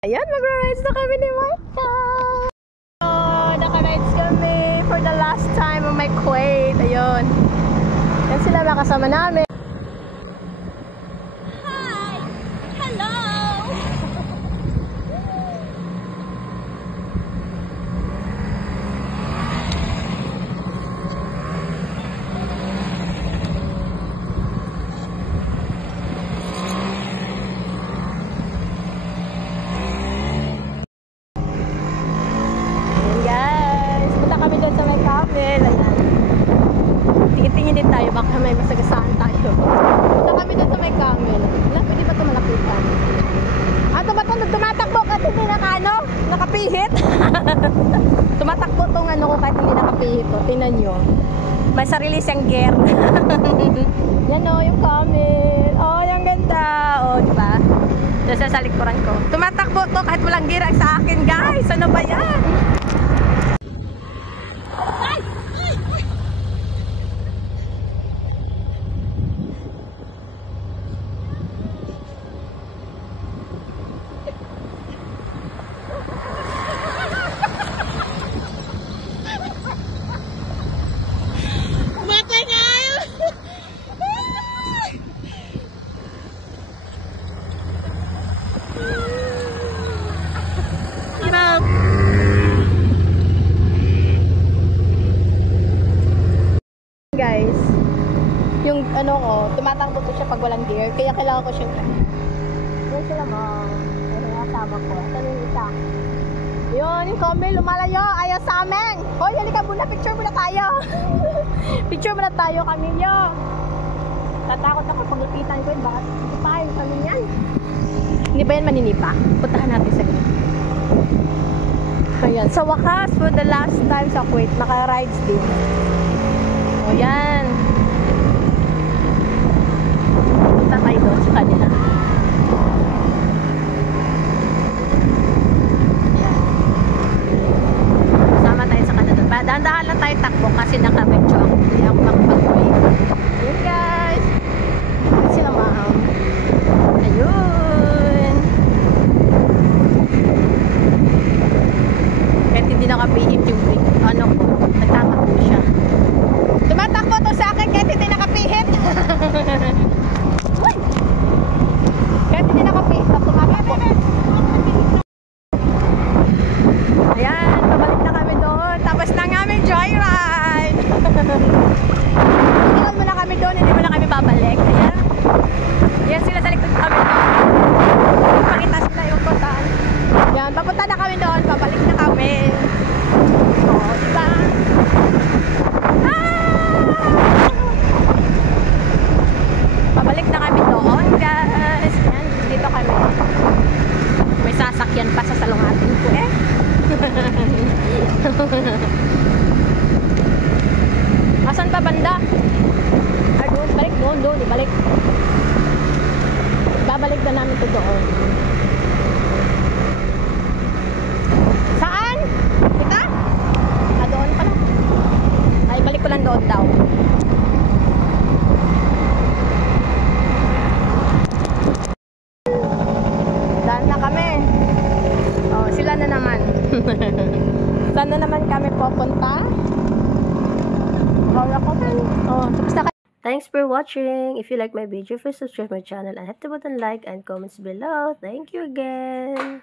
Ayan, magra-rides na kami ni Marta. Oh, naka-rides kami for the last time on my Kuwait. Ayun. Yan sila nakasama namin. Hi! Hello! Kami doon sa may camel. Ayan. Tingin-tingin din tayo. Baka may masagasaan tayo. Punta kami doon sa may camel. Wala, pwede ba ito malapitan? Ato ba ito? Tumatakbo kahit hindi nakapihit. Tumatakbo itong ano ko kahit hindi nakapihit. O, tingnan nyo. May sarili siyang gear. Yan o, yung camel. Oh, yung ganda. O, diba? Doon sa likuran ko. Tumatakbo to kahit walang gear sa akin, guys. Ano ba yan? Guys, yung ano ko, tumatakbo to siya pag walang gear, kaya kailangan ko siyang yun sila mo. Ayun, kasama ko. Saan yung isa? Yun, yung camel, lumalayo, ayaw sa amin. Hoy, halika muna, picture muna tayo. Picture muna tayo, Camillo. Tatakot ako pag lapitan ko yun, baka ipahin kami yan. Hindi ba yan maninipa? Puntahan natin sa gawin. Ayan, sa wakas, for the last time sa Kuwait, naka-rides din. O yan. Punta tayo doon sa kanila. Ayan. Sama tayo sa kanila doon. Dahan-dahan lang tayo takbo kasi naka-medyo ako. Hindi ako makapag-uwi. Ayan guys. Sila mahal. Ayun. Kahit hindi nakapihip yung big, ano ko, nagtatakbo siya. Tumatakbo to sa akin kahit hindi nakapihit. Kahit hindi nakapihit, tumatakbo. Ayan, pabalik na kami doon. Tapos na ang aming joyride. Tingnan mo na kami doon, hindi mo na kami babalik. Ayan. Ayan sila sa likod kami doon. Pakita sila yung puntaan. Ayan, papunta na kami doon. Pabalik na kami. Oo, diba? Pabalik na kami doon, guys. Ayan, dito kami. May sasakyan pa sa salungatin ko eh. Asan pa banda? Ay, doon, balik doon, ibalik. Babalik na namin ito doon. Saan? Kita? Ah, doon pala. Ay, balik ko lang doon daw. Daan na kami. Oh, sila na naman. Saan na naman kami pupunta? Oh, tapos na. Thanks for watching. If you like my video, please subscribe my channel and hit the button like and comments below. Thank you again.